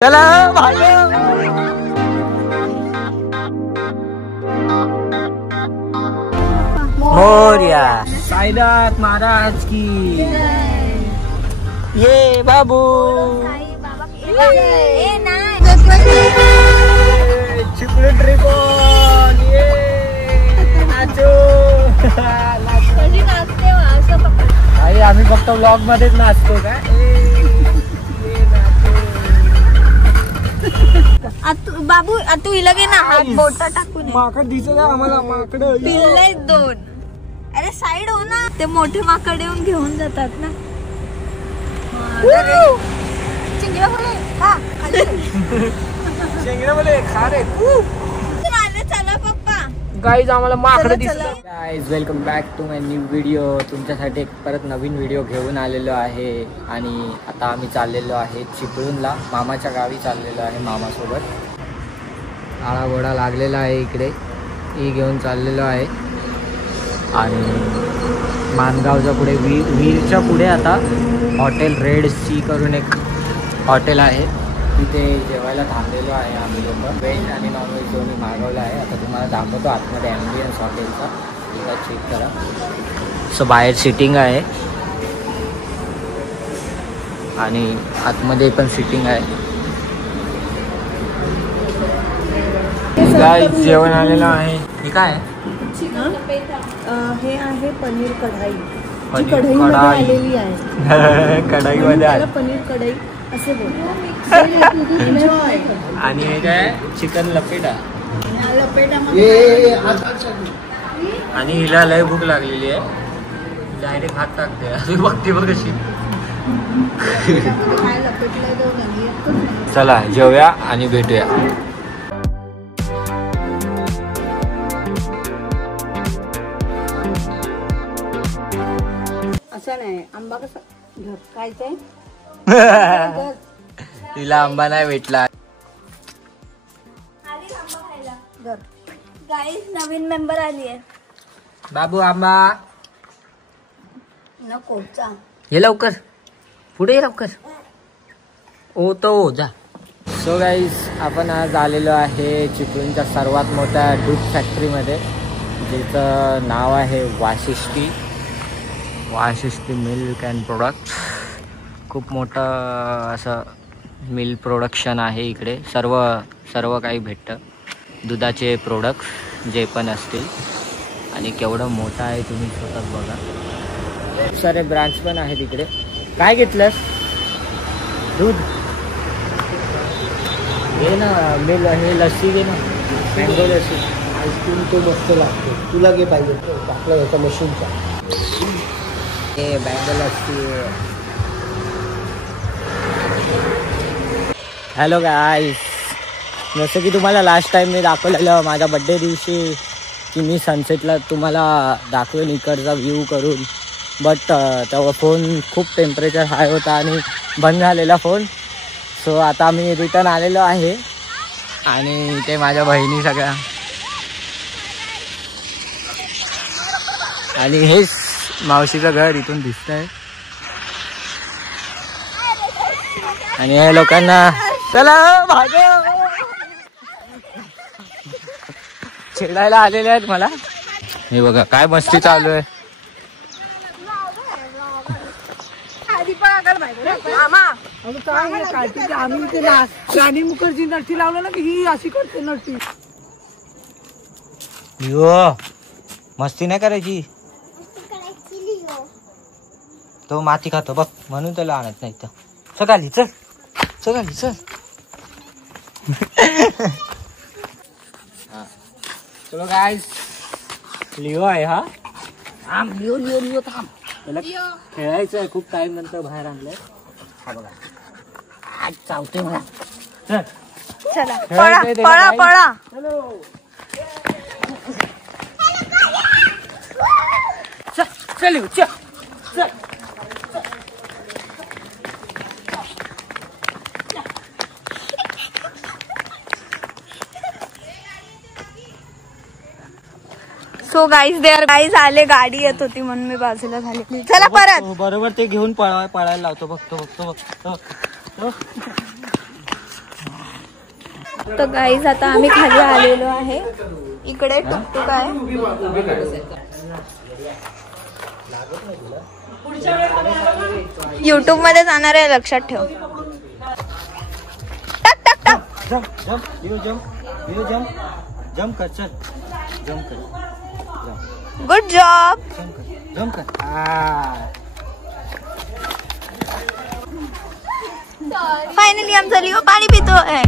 चला भागो। मोरया साईनाथ महाराज की ये बाबू चिपळूण ट्रिपॉन ये नाचो आई आम्ही फक्त व्लॉग मध्येच नाचतो का बाबू तू हिला घे ना हात बोट टाकून माकड दिसत आम्हाला माकड पिल्ले दोन अरे साईड हो ना ते मोठे माकड येऊन घेऊन जातात ना चला पप्पा गाईज आम्हाला माकड दिसलं guys welcome back to my new video तुमच्यासाठी एक परत नवीन व्हिडिओ घेऊन आलेलो आहे आणि आता आम्ही चाललेलो आहे चिपळूणला मामाच्या गावी चाललेलो आहे मामासोबत आळाबोडा लागलेला आहे इकडे ही घेऊन चाललेलो आहे आणि मानगावच्या पुढे वीरच्या पुढे आता हॉटेल रेड सी करून एक हॉटेल आहे तिथे जेवायला थांबलेलो आहे आम्ही लोक व्हेज आणि नॉनव्हेज दोन्ही मागवलं आहे आता तुम्हाला दाखवतो आतमध्ये ॲम्बियन्स हॉटेलचा एकदा चेक करा सो बाहेर सिटिंग आहे आणि आतमध्ये पण सिटिंग आहे गाईस जेवण आलेलं आहे हे काय हे आहे पनीर कढाई कढाई कढाईमध्ये पनीर कढाई असे आणि हे काय चिकन लपेटा आणि हिला लय भूक लागलेली आहे डायरेक्ट हात टाकते अशी बघते बघ कशी चला जेवूया आणि भेटूया असं नाही आंबा कसा घर खायचंय तिला आंबा नाही भेटला गाईस नवीन मेंबर आली आहे बाबू आंबा नको चा ये लवकर पुढे ये लवकर ओ तो जा सो गाईस आपण आज आलेलो आहे चिपळूणच्या सर्वात मोठ्या दूध फॅक्टरीमध्ये जिचं नाव आहे वाशिष्ठी मिल्क अँड प्रोडक्ट्स खूप मोठं असं मिल्क प्रोडक्शन आहे इकडे सर्व काही भेटतं दुधाचे प्रोडक्ट्स जे पण असतील आणि केवढं मोठं आहे तुम्ही स्वतःच बघा खूप सारे ब्रँड्स पण आहेत इकडे काय घेतलंस दूध घे ना मिल हे लस्सी घे ना मँगो लस्सी आईस्क्रीम तो मस्त लागतो तुला घे पाहिजे आपला याचा मशीनचा मँगो लस्सी हॅलो गाईस जसं की तुम्हाला लास्ट टाइम मी दाखवलेलं माझ्या बड्डे दिवशी की मी सनसेटला तुम्हाला दाखवेन इकडचा व्ह्यू करून बट तेव्हा फोन खूप टेम्परेचर हाय होता आणि बंद झालेला फोन सो आता मी रिटर्न आलेलो आहे आणि ते माझ्या बहिणी सगळ्या आणि हेच मावशीचं घर इथून दिसतंय आणि हे लोकांना चला भागो चिडायला आलेले आहेत मला हे बघा काय मस्ती चालू आहे आम्ही ते राणी मुखर्जी नटी लावलं ना की ही अशी करते नटी यो मस्ती नाही करायची तो माती खातो बघ म्हणून त्याला आणत नाही तर सकाळी चल चलो गाइस लिओ आहे हा थांब लिओ थांब त्याला खेळायचं आहे खूप टाइम नंतर बाहेर आणलंय हा बघा आज चावते मला चला पळा चल सो गाईज आले गाडी येत होती म्हणून मी बाजूला झाली चला परत बरोबर ते घेऊन पळायला लावतो बघतो तर गाईज आता आम्ही खाली आलेलो आहे. इकडे टुकटुक आहे. युट्यूब मध्ये जाणार आहे, लक्षात ठेव. टाक टाक टाक. जम्प कर, चल जम्प कर. Good job. जम्प कर. फायनली आमचा लिओ पाणी पितोय.